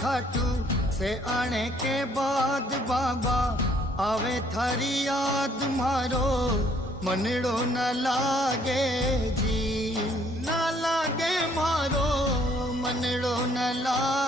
खाटू से आने के बाद बाबा आवे थारी याद मारो मनड़ो न लागे जी, न लागे मारो मनड़ो न लागे।